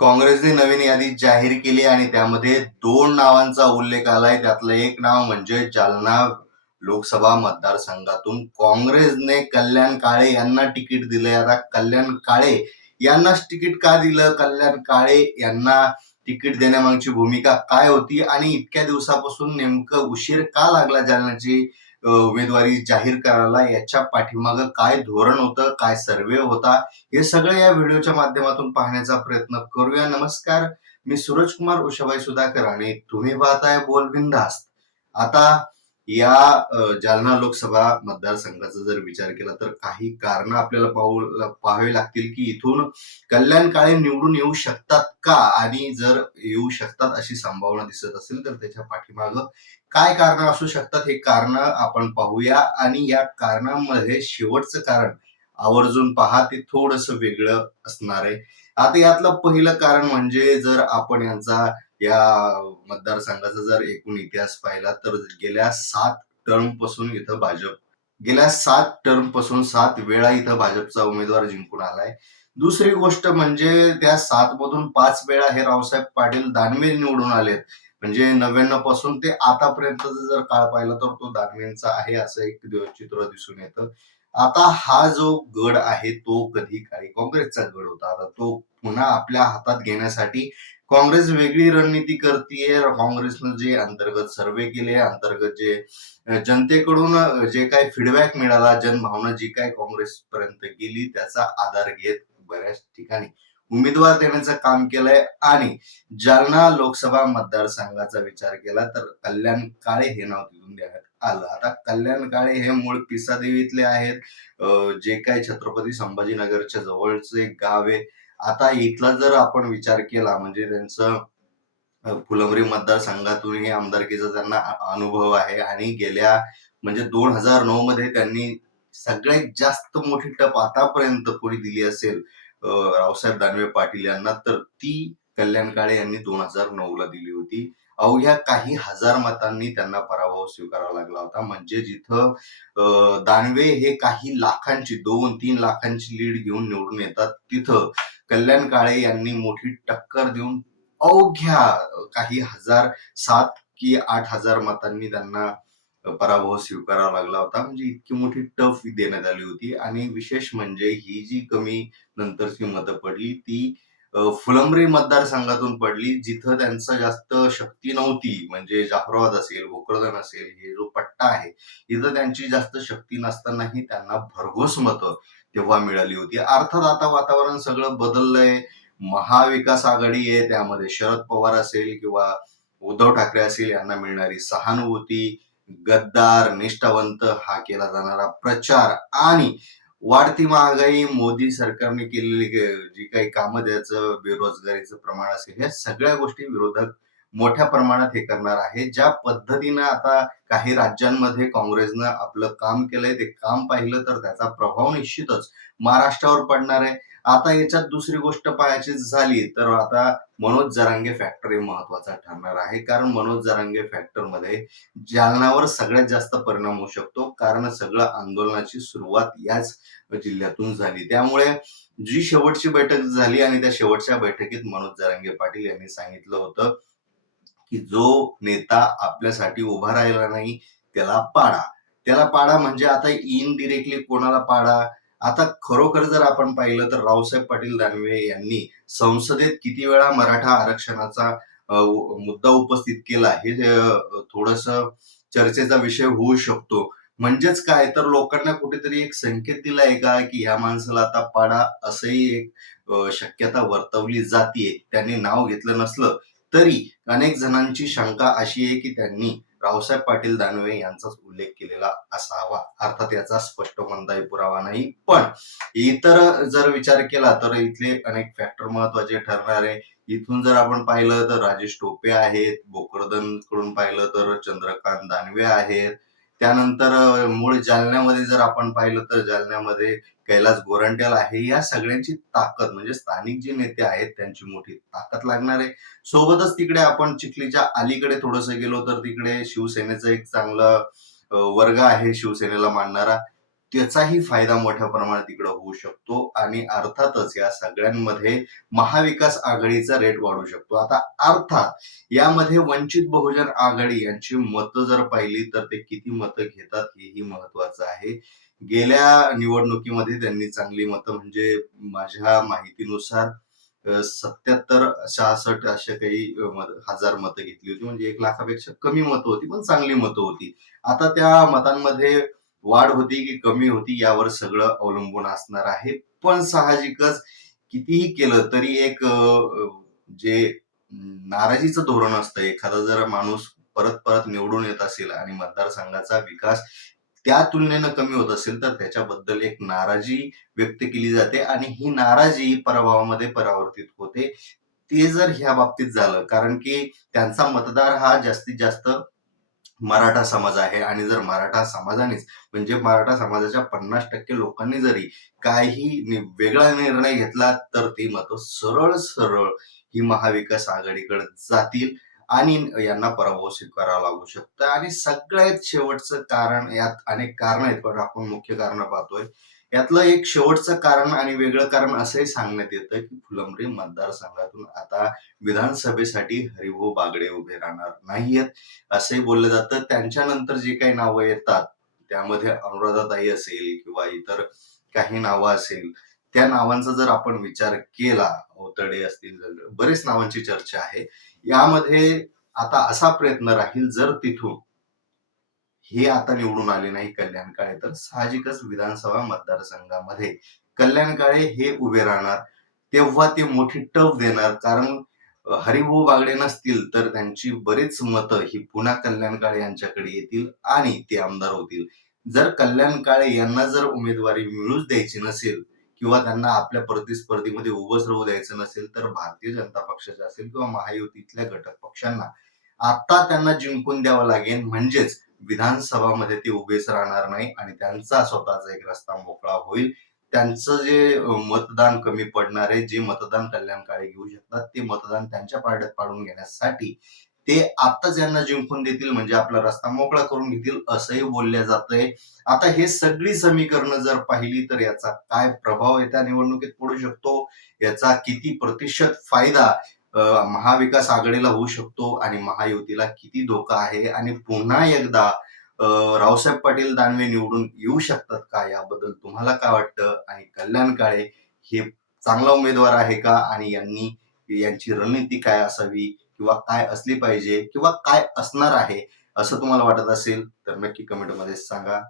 काँग्रेसने नवीन यादी जाहीर केली आणि त्यामध्ये दोन नावांचा उल्लेख आलाय. त्यातलं एक नाव म्हणजे जालना लोकसभा मतदारसंघातून. काँग्रेसने कल्याण काळे यांना तिकीट दिलंय. आता कल्याण काळे यांनाच तिकीट का दिलं? कल्याण काळे यांना तिकीट देण्यामागची भूमिका काय होती? आणि इतक्या दिवसापासून नेमकं उशीर का लागला जालन्याची उमेदवारी जाहीर करायला याच्या पाठीमागं काय धोरण होतं काय सर्वे होता हे सगळं या व्हिडिओच्या माध्यमातून पाहण्याचा प्रयत्न करूया. नमस्कार मी सूरज कुमार उषाबाई सुधाकर आणि तुम्ही पाहताय बोल बिंदास्त आता या जालना लोकसभा मतदारसंघाचा जर विचार केला तर काही कारण आपल्याला पाहू पाहावे लागतील की इथून कल्याण काळे निवडून येऊ शकतात का? आणि जर येऊ शकतात अशी संभावना दिसत असेल तर त्याच्या पाठीमागं काय कारण असू शकतात हे कारण आपण पाहूया. आणि या कारणामध्ये शेवटचं कारण आवर्जून पहा ते थोडस वेगळं असणार आहे. आता यातलं पहिलं कारण म्हणजे जर आपण यांचा या मतदारसंघाचा जर एकूण इतिहास पाहिला तर गेल्या सात टर्मपासून इथं भाजप गेल्या सात टर्मपासून सात वेळा इथं भाजपचा उमेदवार जिंकून आलाय. दुसरी गोष्ट म्हणजे त्या सात मधून पाच वेळा हे रावसाहेब पाटील दानवे निवडून आलेत. म्हणजे नव्याण्णवपासून ते आतापर्यंतचा जर काळ पाहिला तर तो दानवेंचा आहे असं एक चित्र दिसून येतं. आता हा जो गड आहे तो कधी काळी काँग्रेसचा गड होता. आता तो पुन्हा आपल्या हातात घेण्यासाठी काँग्रेस वेगळी रणनीती करतीये. काँग्रेसनं जे अंतर्गत सर्वे केले अंतर्गत जे जनतेकडून जे काय फीडबॅक मिळाला जनभावना जी काय काँग्रेस पर्यंत गेली त्याचा आधार घेत बऱ्याच ठिकाणी उमेदवार देण्याचं काम केलंय. आणि जालना लोकसभा मतदारसंघाचा विचार केला तर कल्याण काळे हे नाव तिथून देण्यात आलं. आता कल्याण काळे हे मूळ पिसादेवीतले आहेत. जे काय छत्रपती संभाजीनगरच्या जवळचे गाव आहे आता इथला जर आपण विचार केला म्हणजे त्यांचं फुलंबरी फुलंब्री मतदारसंघातूनही आमदारकीचा त्यांना अनुभव आहे. आणि गेल्या म्हणजे दोन हजार नऊ मध्ये त्यांनी सगळ्यात जास्त मोठी टप आतापर्यंत कोणी दिली असेल रावसाहेब दानवे पाटील यांना तर ती कल्याण काळे यांनी दोन हजार नऊ ला दिली होती. अवघ्या काही हजार मतांनी त्यांना पराभव स्वीकारावा लागला होता. म्हणजे जिथं दानवे हे काही लाखांची दोन तीन लाखांची लीड घेऊन निवडून येतात तिथं कल्याण काळे यांनी मोठी टक्कर देऊन अवघ्या काही हजार सात की आठ हजार मतांनी त्यांना पराभव स्वीकारावा लागला होता. म्हणजे इतकी मोठी टफ देण्यात आली होती. आणि विशेष म्हणजे ही जी कमी नंतरची मतं पडली ती फुलंब्री मतदारसंघातून पडली जिथं त्यांचं जास्त शक्ती नव्हती. म्हणजे जाफराबाद असेल भोकरदन असेल हे जो पट्टा आहे इथं त्यांची जास्त शक्ती नसतानाही त्यांना भरघोस मतं तेव्हा मिळाली होती. अर्थात आता वातावरण सगळं बदललंय. महाविकास आघाडी आहे त्यामध्ये शरद पवार असेल किंवा उद्धव ठाकरे असेल यांना मिळणारी सहानुभूती गद्दार निष्ठावंत हा केला जाणारा प्रचार आणि वाढती महागाई मोदी सरकारने केलेली जी काही कामं द्यायचं बेरोजगारीचं प्रमाण असेल ह्या सगळ्या गोष्टी विरोधक मोठ्या प्रमाणात हे करणार आहे. ज्या पद्धतीनं आता काही राज्यांमध्ये काँग्रेसनं आपलं काम केलंय ते काम पाहिलं तर त्याचा प्रभाव निश्चितच महाराष्ट्रावर पडणार आहे. आता याच्यात दुसरी गोष्ट पाहायची झाली तर आता मनोज जरांगे फॅक्टर हे महत्त्वाचा ठरणार आहे. कारण मनोज जरांगे फॅक्टरमध्ये जालनावर सगळ्यात जास्त परिणाम होऊ शकतो. कारण सगळं आंदोलनाची सुरुवात याच जिल्ह्यातून झाली. त्यामुळे जी शेवटची बैठक झाली आणि त्या शेवटच्या बैठकीत मनोज जरांगे पाटील यांनी सांगितलं होतं की जो नेता आपल्यासाठी उभा राहिला नाही त्याला पाडा. त्याला पाडा म्हणजे आता इनडिरेक्टली कोणाला पाडा? आता खरोखर जर आपण पाहिलं तर रावसाहेब पाटील दानवे यांनी संसदेत किती वेळा मराठा आरक्षणाचा मुद्दा उपस्थित केला हे थोडस चर्चेचा विषय होऊ शकतो. म्हणजेच काय? तर लोकांना कुठेतरी एक संकेत दिलाय का की ह्या माणसाला आता पाडा असंही एक शक्यता वर्तवली जातीये. त्यांनी नाव घेतलं नसलं तरी अनेक जणांची शंका अशी आहे की त्यांनी रावसाहेब पाटील दानवे यांचाच उल्लेख केलेला असावा. अर्थात याचा स्पष्ट कोणताही पुरावा नाही. पण इतर जर विचार केला तर इथले अनेक फॅक्टर महत्त्वाचे ठरणारे इथून जर आपण पाहिलं तर राजेश टोपे आहेत. बोकरदनकडून पाहिलं तर चंद्रकांत दानवे आहेत. त्यानंतर मूळ जालन्यामध्ये जर आपण पाहिलं तर जालन्यामध्ये कैलास गोरंट्याल आहे. या सगळ्यांची ताकद म्हणजे स्थानिक जे नेते आहेत त्यांची मोठी ताकद लागणार आहे. सोबतच तिकडे आपण चिखलीच्या अलीकडे थोडस गेलो तर तिकडे शिवसेनेचं एक चांगलं वर्ग आहे शिवसेनेला मानणारा. त्याचाही फायदा मोठ्या प्रमाणात इकडे होऊ शकतो आणि अर्थातच या सगळ्यांमध्ये महाविकास आघाडीचा रेट वाढू शकतो. आता अर्थात यामध्ये वंचित बहुजन आघाडी यांची मतं जर पाहिली तर ते किती मतं घेतात हेही महत्वाचं आहे. गेल्या निवडणुकीमध्ये त्यांनी चांगली मतं म्हणजे माझ्या माहितीनुसार सत्याहत्तर सहासष्ट अशा काही हजार मतं घेतली होती. म्हणजे एक लाखापेक्षा कमी मतं होती पण चांगली मतं होती. आता त्या मतांमध्ये वाढ होती की कमी होती यावर सगळं अवलंबून असणार आहे. पण साहजिकच कितीही केलं तरी एक जे नाराजीचं धोरण असतं एखादा जर माणूस परत परत निवडून येत असेल आणि मतदारसंघाचा विकास त्या तुलनेनं कमी होत असेल तर त्याच्याबद्दल एक नाराजी व्यक्त केली जाते आणि ही नाराजी पराभवामध्ये परावर्तित होते. ते जर ह्या बाबतीत झालं कारण की त्यांचा मतदार हा जास्तीत जास्त मराठा समाज आहे. आणि जर मराठा समाजानेच म्हणजे मराठा समाजाच्या पन्नास टक्के लोकांनी जरी काही वेगळा निर्णय घेतला तर ती मतं सरळ सरळ ही महाविकास आघाडीकडे जातील आणि यांना पराभव स्वीकारावा लागू शकतो. आणि सगळ्यात शेवटचं कारण यात अनेक कारण आहेत पण आपण मुख्य कारण पाहतोय. यातलं एक शेवटचं कारण आणि वेगळं कारण असंही सांगण्यात येतं की फुलंब्री मतदारसंघातून आता विधानसभेसाठी हरिभाऊ बागडे उभे राहणार नाहीयेत असंही बोललं जातं. त्यांच्यानंतर जे काही नावं येतात त्यामध्ये अनुराधाताई असेल किंवा इतर काही नावं असेल त्या नावांचा जर आपण विचार केला ओतडे असतील बरेच नावांची चर्चा आहे. यामध्ये आता असा प्रयत्न राहील जर तिथून हे आता निवडून आले नाही कल्याण काळे तर साहजिकच विधानसभा मतदारसंघामध्ये कल्याण काळे हे उभे राहणार. तेव्हा ते मोठी टफ देणार. कारण हरिभाऊ बागडे नसतील तर त्यांची बरीच मतं ही पुन्हा कल्याण काळे यांच्याकडे येतील आणि ते आमदार होतील. जर कल्याण काळे यांना जर उमेदवारी मिळूच द्यायची नसेल किंवा त्यांना आपल्या प्रतिस्पर्धीमध्ये उभंच राहू द्यायचं नसेल तर भारतीय जनता पक्षाचे असेल किंवा महायुतीतल्या घटक पक्षांना आता त्यांना जिंकून द्यावं लागेल. म्हणजेच विधानसभामध्ये ते उभेच राहणार नाही आणि त्यांचा स्वतःचा एक रस्ता मोकळा होईल. त्यांचं जे मतदान कमी पडणार आहे जे मतदान कल्याणकारी घेऊ शकतात ते मतदान त्यांच्या पारड्यात पाडून घेण्यासाठी ते आत्ताच यांना जिंकून देतील म्हणजे आपला रस्ता मोकळा करून घेतील असंही बोलल्या जातंय. आता हे सगळी समीकरणं जर पाहिली तर याचा काय प्रभाव येत्या निवडणुकीत पडू शकतो? याचा किती प्रतिशत फायदा महाविकास आघाडीला होऊ शकतो आणि महायुतीला किती धोका आहे आणि पुन्हा एकदा रावसाहेब पाटील दानवे निवडून येऊ शकतात का? याबद्दल तुम्हाला काय वाटतं? आणि कल्याण काळे हे चांगला उमेदवार आहे का? आणि यांनी यांची रणनीती काय असावी किंवा काय असली पाहिजे किंवा काय असणार आहे असं तुम्हाला वाटत असेल तर नक्की कमेंटमध्ये सांगा.